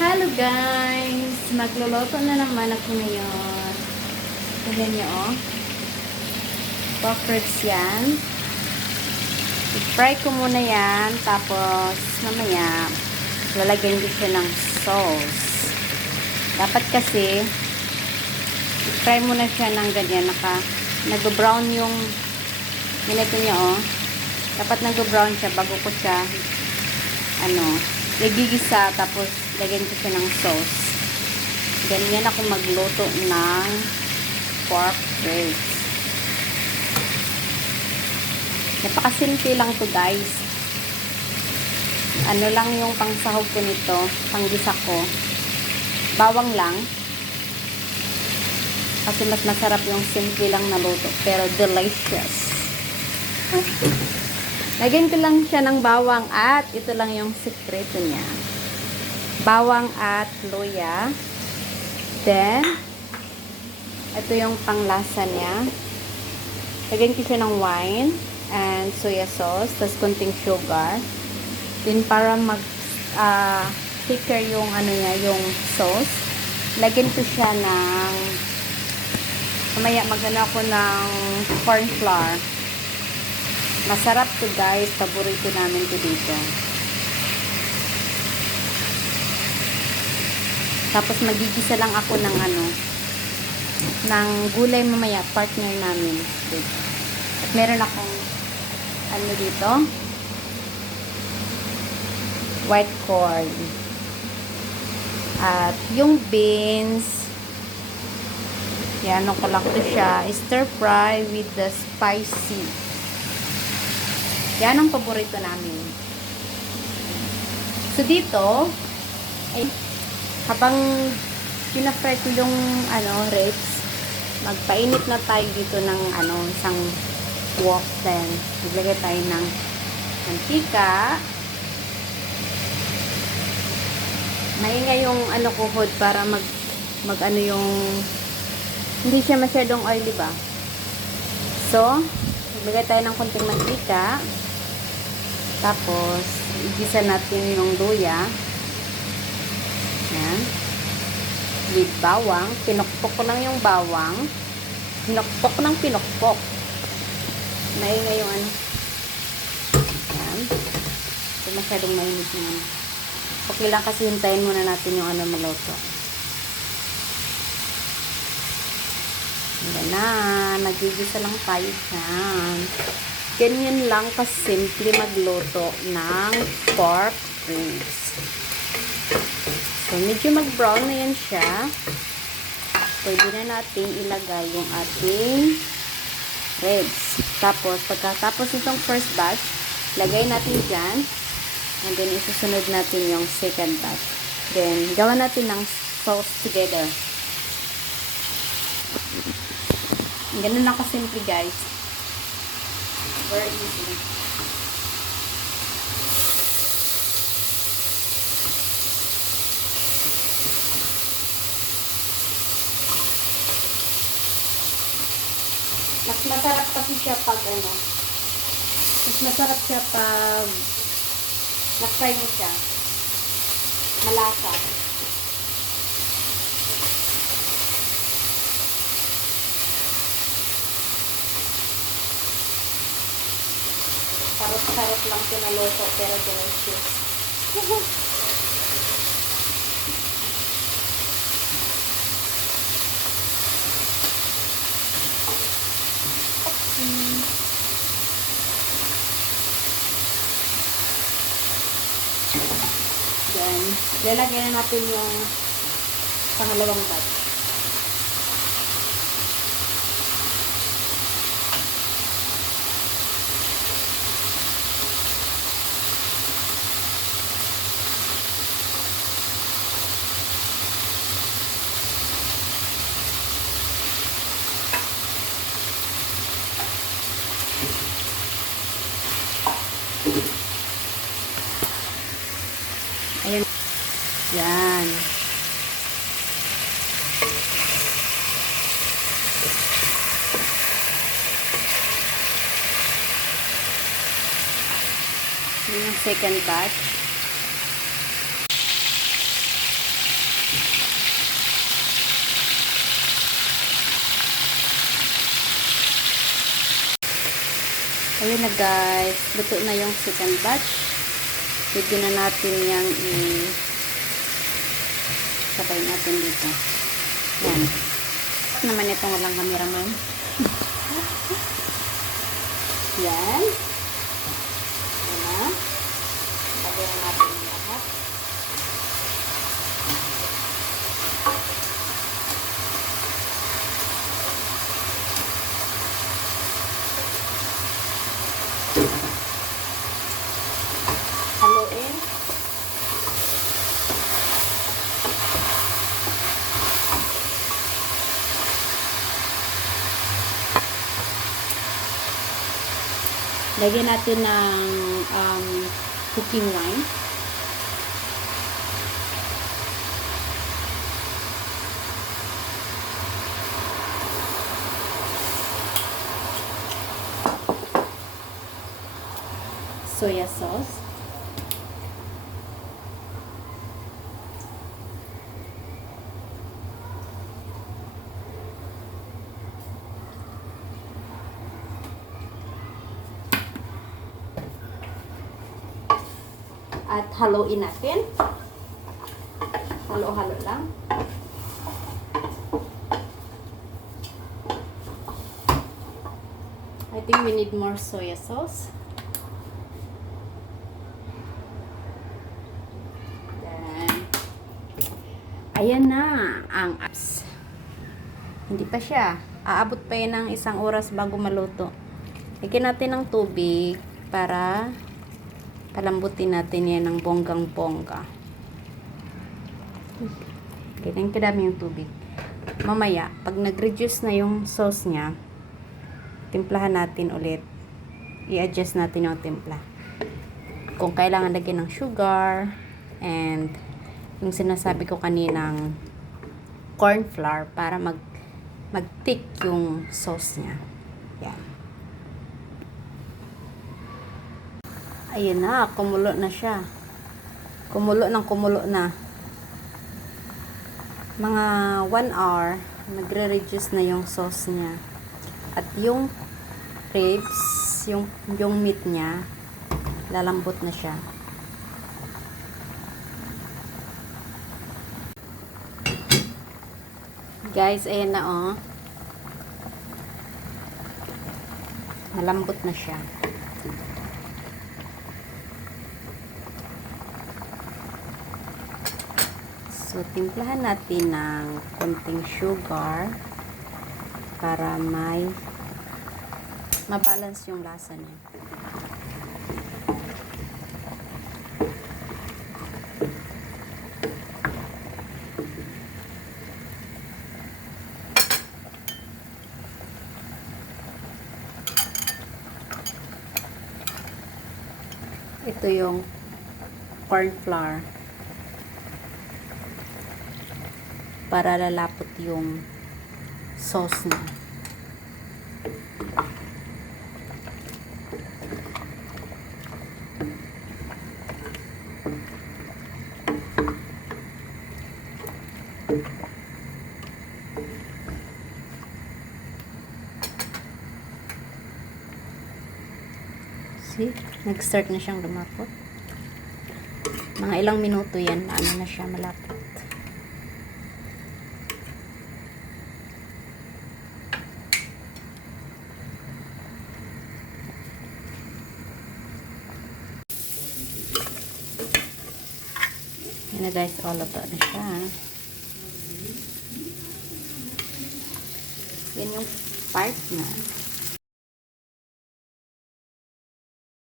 Hello guys! Magluluto na naman ako ngayon. Tignan niyo oh. Pork ribs yan. I-fry ko muna yan. Tapos mamaya lalagyan ko siya ng sauce. Dapat kasi i-fry muna siya ng ganyan. Nag-brown yung minito niya oh. Dapat nag-brown siya bago ko siya igigisa, tapos lagyan ko siya ng sauce. Ganyan ako magluto ng pork ribs. Napakasimple lang to guys. Ano lang yung pangsahog ko nito, panggisa ko. Bawang lang. Kasi mas masarap yung simple lang na luto, pero delicious. Lagyan ko lang siya ng bawang at ito lang yung sekreto niya. Bawang at luya. Then, ito yung panglasa niya. Lagyan ko siya ng wine and soya sauce, tapos konting sugar. Then, para thicker yung yung sauce, lagyan ko siya ng mamaya ako ng corn flour. Masarap to guys. Paborito namin to dito. Tapos magigisa lang ako ng ng gulay mamaya. Partner namin dito. At meron akong dito. White corn. At yung beans. Yan, ko lang to siya. Stir fry with the spicy. Yan ang paborito namin. So, dito, ay, habang pinafry ko yung, ribs, magpainit na tayo dito ng, isang wok. Then, maglagay tayo ng mantika. Maingay yung, kuhod para yung, hindi siya masyadong oily ba? So, maglagay tayo ng konting mantika. Tapos, igisa natin yung luya. Yan. With bawang. Pinukpok ko lang yung bawang. Pinukpok ng pinukpok. Maingay yung Yan. Ito masyadong mainit naman. Okay lang kasi hintayin muna natin yung maluto. Yan na. Nagigisa lang tayo dyan. Ganyan lang kasimple magluto ng pork ribs. So, medyo mag-brown na yan siya. Pwede na natin ilagay yung ating ribs. Tapos, pagkatapos itong first batch, lagay natin dyan. And then, isusunod natin yung second batch. Then, gawa natin ng sauce together. Ganun lang kasimple guys. Very easy. Mas masarap kasi siya pag mas masarap siya pag na-fry mo siya. Malasa. Sarap lang siya na luto, pero delicious. Then, lalagyan na natin yung pangalawang batch. Ayan. Yan. Yun yung second batch. Ayun na guys, luto na yung second batch. Pwede na natin yung sabay natin dito. Yan. Naman itong walang cameraman. Yan. Yan na. Sabay na natin yung lahat. Haluin. Lagyan natin ng cooking wine. Soya sauce. At haluin natin. Halo-halo lang. I think we need more soya sauce. Then, ayan na ang apps. Hindi pa siya. Aabot pa yan ng 1 oras bago maluto. Lagyan natin ng tubig para palambutin natin yan ng bonggang-bongga. Ganyan kadami yung tubig. Mamaya, pag nag-reduce na yung sauce niya, timplahan natin ulit. I-adjust natin yung timpla. Kung kailangan lagyan ng sugar, and yung sinasabi ko kaninang corn flour para mag-thick yung sauce niya. Yan. Ayan na, kumulo na siya. Kumulo na. Mga 1 hour, nagre-reduce na yung sauce niya. At yung ribs, yung meat niya, lalambot na siya. Guys, ayan na oh. Malambot na siya. So, timplahan natin ng konting sugar para mabalance yung lasa niya. Ito yung corn flour. Para lalapot yung sauce niya. See? Nag-start na siyang lumapot. Mga ilang minuto yan, ano na siya malapot. Yan na guys, all of that na siya. Yan yung part na